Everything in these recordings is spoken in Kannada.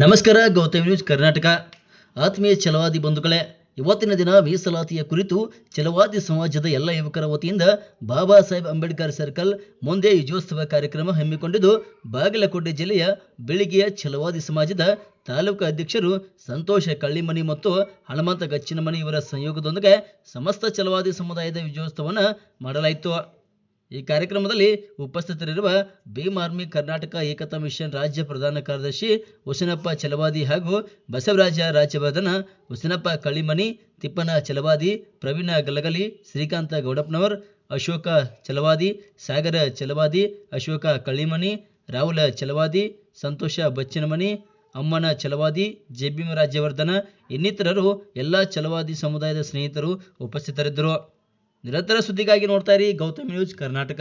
ನಮಸ್ಕಾರ. ಗೌತಮ್ ನ್ಯೂಸ್ ಕರ್ನಾಟಕ. ಆತ್ಮೀಯ ಛಲವಾದಿ ಬಂಧುಗಳೇ, ಇವತ್ತಿನ ದಿನ ಮೀಸಲಾತಿಯ ಕುರಿತು ಛಲವಾದಿ ಸಮಾಜದ ಎಲ್ಲ ಯುವಕರ ವತಿಯಿಂದ ಬಾಬಾ ಸಾಹೇಬ್ ಅಂಬೇಡ್ಕರ್ ಸರ್ಕಲ್ ಮುಂದೆ ಯುಜೋತ್ಸವ ಕಾರ್ಯಕ್ರಮ ಹಮ್ಮಿಕೊಂಡಿದ್ದು, ಬಾಗಲಕೋಟೆ ಜಿಲ್ಲೆಯ ಬೆಳಗಿಯ ಛಲವಾದಿ ಸಮಾಜದ ತಾಲೂಕು ಅಧ್ಯಕ್ಷರು ಸಂತೋಷ ಕಳ್ಳಿಮನಿ ಮತ್ತು ಹನುಮಂತ ಗಚ್ಚಿನಮನಿ ಇವರ ಸಂಯೋಗದೊಂದಿಗೆ ಸಮಸ್ತ ಛಲವಾದಿ ಸಮುದಾಯದ ವಿಜಯೋತ್ಸವವನ್ನು ಮಾಡಲಾಯಿತು. ಈ ಕಾರ್ಯಕ್ರಮದಲ್ಲಿ ಉಪಸ್ಥಿತರಿರುವ ಭೀಮ್ ಆರ್ಮಿ ಕರ್ನಾಟಕ ಏಕತಾ ಮಿಷನ್ ರಾಜ್ಯ ಪ್ರಧಾನ ಕಾರ್ಯದರ್ಶಿ ಹುಸೇನಪ್ಪ ಛಲವಾದಿ ಹಾಗೂ ಬಸವರಾಜ ರಾಜ್ಯವರ್ಧನ, ಹುಸೇನಪ್ಪ ಕಳ್ಳಿಮನಿ, ತಿಪ್ಪನ ಛಲವಾದಿ, ಪ್ರವೀಣ ಗಲಗಲಿ, ಶ್ರೀಕಾಂತ ಗೌಡಪ್ಪನವರ್, ಅಶೋಕ ಛಲವಾದಿ, ಸಾಗರ ಛಲವಾದಿ, ಅಶೋಕ ಕಳ್ಳಿಮನಿ, ರಾಹುಲ ಛಲವಾದಿ, ಸಂತೋಷ ಬಚ್ಚಿನಮನಿ, ಅಮ್ಮನ ಛಲವಾದಿ, ಜೆಬಿಎಂ ರಾಜ್ಯವರ್ಧನ ಇನ್ನಿತರರು ಎಲ್ಲ ಛಲವಾದಿ ಸಮುದಾಯದ ಸ್ನೇಹಿತರು ಉಪಸ್ಥಿತರಿದ್ದರು. ನಿರಂತರ ಸುದ್ದಿಗಾಗಿ ನೋಡ್ತಾ ಇರಿ ಗೌತಮ್ ನ್ಯೂಸ್ ಕರ್ನಾಟಕ.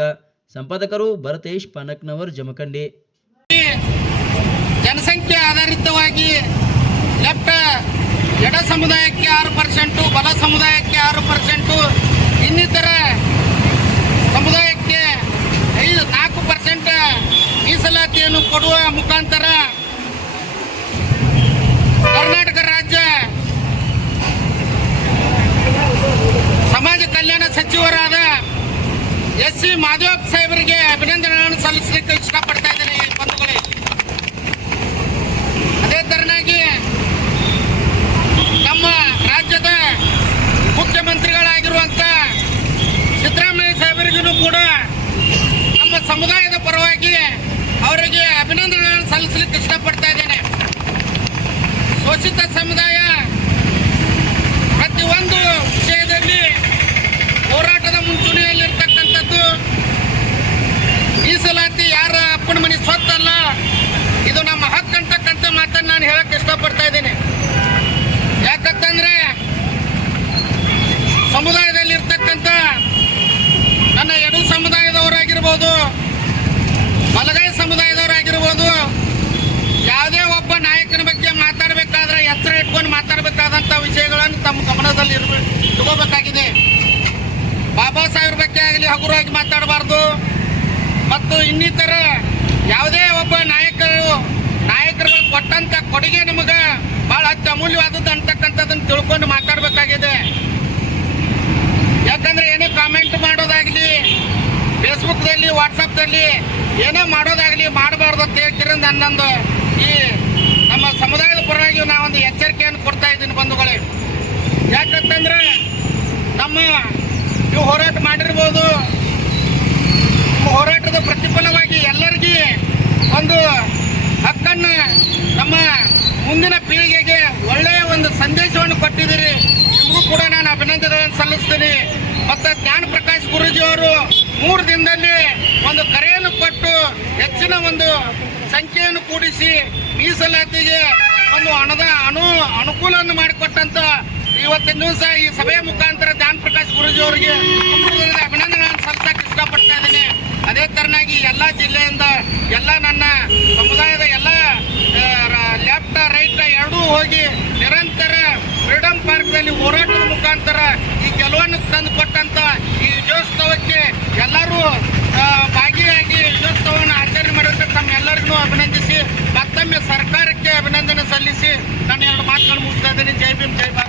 ಸಂಪಾದಕರು ಭರತೇಶ್ ಪಾನಕ್ನವರ್, ಜಮಖಂಡಿ. ಜನಸಂಖ್ಯೆ ಆಧಾರಿತವಾಗಿ ಲೆಫ್ಟ್ ಎಡ ಸಮುದಾಯಕ್ಕೆ 6%, ಬಲ ಸಮುದಾಯಕ್ಕೆ 6%, ಇನ್ನಿತರ ಸಮುದಾಯಕ್ಕೆ 4% ಮೀಸಲಾತಿಯನ್ನು ಕೊಡುವ ಮುಖಾಂತರ ಕರ್ನಾಟಕ ರಾಜ್ಯ ಸಮಾಜ ಕಲ್ಯಾಣ ಸಚಿವರಾದ ಎಸ್.ಸಿ. ಮಾಧವಪ್ಪ ಸಾಹೇಬರಿಗೆ ಅಭಿನಂದನೆಗಳನ್ನು ಸಲ್ಲಿಸಲಿಕ್ಕೆ ಇಷ್ಟಪಡ್ತಾ ಇದ್ದೇನೆ ಬಂಧುಗಳೇ. ಅದೇ ತರನಾಗಿ ನಮ್ಮ ರಾಜ್ಯದ ಮುಖ್ಯಮಂತ್ರಿಗಳಾಗಿರುವಂಥ ಸಿದ್ದರಾಮಯ್ಯ ಸಾಹೇಬರಿಗೂ ಕೂಡ ನಮ್ಮ ಸಮುದಾಯದ ಪರವಾಗಿ ಅವರಿಗೆ ಅಭಿನಂದನೆಗಳನ್ನು ಸಲ್ಲಿಸಲಿಕ್ಕೆ ಇಷ್ಟಪಡ್ತಾ ಇದ್ದೇನೆ. ಶೋಷಿತ ಸಮುದಾಯ ಪ್ರತಿಯೊಂದು ವಿಷಯದಲ್ಲಿ ಹೋರಾಟದ ಮುಂಚೂಣಿಯಲ್ಲಿರ್ತಕ್ಕಂಥದ್ದು. ಮೀಸಲಾತಿ ಯಾರ ಅಪ್ಪನ ಮನೆ ಸ್ವತ್ತಲ್ಲ, ಇದು ನಮ್ಮ ಹಕ್ಕಂತಕ್ಕಂಥ ಮಾತನ್ನು ನಾನು ಹೇಳಕ್ಕೆ ಇಷ್ಟಪಡ್ತಾ ಇದ್ದೇನೆ. ಯಾಕಂತಂದ್ರೆ ಸಮುದಾಯದಲ್ಲಿರ್ತಕ್ಕಂಥ ನನ್ನ ಎಡು ಸಮುದಾಯದವರಾಗಿರ್ಬೋದು, ಬಲಗೈ ಸಮುದಾಯದವರಾಗಿರ್ಬೋದು, ಯಾವುದೇ ಒಬ್ಬ ನಾಯಕನ ಬಗ್ಗೆ ಮಾತಾಡಬೇಕಾದ್ರೆ ಎತ್ತರ ಇಟ್ಕೊಂಡು ಮಾತಾಡಬೇಕಾದಂಥ ವಿಷಯಗಳನ್ನು ತಮ್ಮ ಗಮನದಲ್ಲಿ ಇಟ್ಕೋಬೇಕಾಗಿದೆ. ಬಾಬಾ ಸಾಹೇಬ್ರ ಬಗ್ಗೆ ಆಗಲಿ ಹಗುರವಾಗಿ ಮಾತಾಡಬಾರ್ದು. ಮತ್ತು ಇನ್ನಿತರ ಯಾವುದೇ ಒಬ್ಬ ನಾಯಕರುಗಳು ಕೊಟ್ಟಂಥ ಕೊಡುಗೆ ನಮಗೆ ಭಾಳ ಅತ್ಯಮೂಲ್ಯವಾದದ್ದು ಅಂತಕ್ಕಂಥದ್ದನ್ನು ತಿಳ್ಕೊಂಡು ಮಾತಾಡಬೇಕಾಗಿದೆ. ಯಾಕಂದರೆ ಏನೇ ಕಾಮೆಂಟ್ ಮಾಡೋದಾಗಲಿ, ಫೇಸ್ಬುಕ್ದಲ್ಲಿ, ವಾಟ್ಸಪ್ದಲ್ಲಿ ಏನೋ ಮಾಡೋದಾಗಲಿ ಮಾಡಬಾರ್ದು ಅಂತ ಹೇಳ್ತೀರಿ. ನನ್ನೊಂದು ಈ ನಮ್ಮ ಸಮುದಾಯದ ಪರವಾಗಿ ನಾವೊಂದು ಎಚ್ಚರಿಕೆಯನ್ನು ಕೊಡ್ತಾ ಇದ್ದೀನಿ ಬಂಧುಗಳೇ. ಯಾಕಂತಂದ್ರೆ ನಮ್ಮ ನೀವು ಹೋರಾಟ ಮಾಡಿರ್ಬೋದು, ಹೋರಾಟದ ಪ್ರತಿಫಲವಾಗಿ ಎಲ್ಲರಿಗೂ ಒಂದು ಹಕ್ಕನ್ನು, ನಮ್ಮ ಮುಂದಿನ ಪೀಳಿಗೆಗೆ ಒಳ್ಳೆಯ ಒಂದು ಸಂದೇಶವನ್ನು ಕೊಟ್ಟಿದ್ದೀರಿ. ನಿಮಗೂ ಕೂಡ ನಾನು ಅಭಿನಂದನೆಗಳನ್ನು ಸಲ್ಲಿಸ್ತೀನಿ. ಮತ್ತು ಜ್ಞಾನ ಪ್ರಕಾಶ್ ಗುರೂಜಿ ಅವರು 3 ದಿನದಲ್ಲಿ ಒಂದು ಕರೆಯನ್ನು ಕೊಟ್ಟು ಹೆಚ್ಚಿನ ಒಂದು ಸಂಖ್ಯೆಯನ್ನು ಕೂಡಿಸಿ ಮೀಸಲಾತಿಗೆ ಒಂದು ಅನುಕೂಲವನ್ನು ಮಾಡಿಕೊಟ್ಟಂತ ಇವತ್ತಿನ ದಿವಸ ಈ ಸಭೆಯ ಮುಖಾಂತರ ಜ್ಞಾನ ಪ್ರಕಾಶ್ ಗುರೂಜಿ ಅವರಿಗೆ ಅಭಿನಂದನೆಗಳನ್ನು ಸಲ್ಲಿಸಕ್ಕೆ ಇಷ್ಟಪಡ್ತಾ ಇದ್ದೀನಿ. ಅದೇ ತರನಾಗಿ ಎಲ್ಲ ಜಿಲ್ಲೆಯಿಂದ ಎಲ್ಲ ನನ್ನ ಸಮುದಾಯದ ಎಲ್ಲ ಲೆಫ್ಟ್ ರೈಟ್ ಎರಡೂ ಹೋಗಿ ನಿರಂತರ ಫ್ರೀಡಂ ಪಾರ್ಕ್ನಲ್ಲಿ ಹೋರಾಟದ ಮುಖಾಂತರ ಈ ಗೆಲುವನ್ನು ತಂದು ಕೊಟ್ಟಂತ ಈ ವಿಜಯೋತ್ಸವಕ್ಕೆ ಎಲ್ಲರೂ ಭಾಗಿಯಾಗಿ ವಿಜಯೋತ್ಸವವನ್ನು ಆಚರಣೆ ಮಾಡಿದ್ರೆ ತಮ್ಮೆಲ್ಲರಿಗೂ ಅಭಿನಂದಿಸಿ ಮತ್ತೊಮ್ಮೆ ಸರ್ಕಾರಕ್ಕೆ ಅಭಿನಂದನೆ ಸಲ್ಲಿಸಿ ನಾನು 2 ಮಾತುಗಳನ್ನು ಮುಗಿಸ್ತಾ ಇದ್ದೀನಿ. ಜೈ ಭೀಮ್, ಜೈ ಭಾರತ್.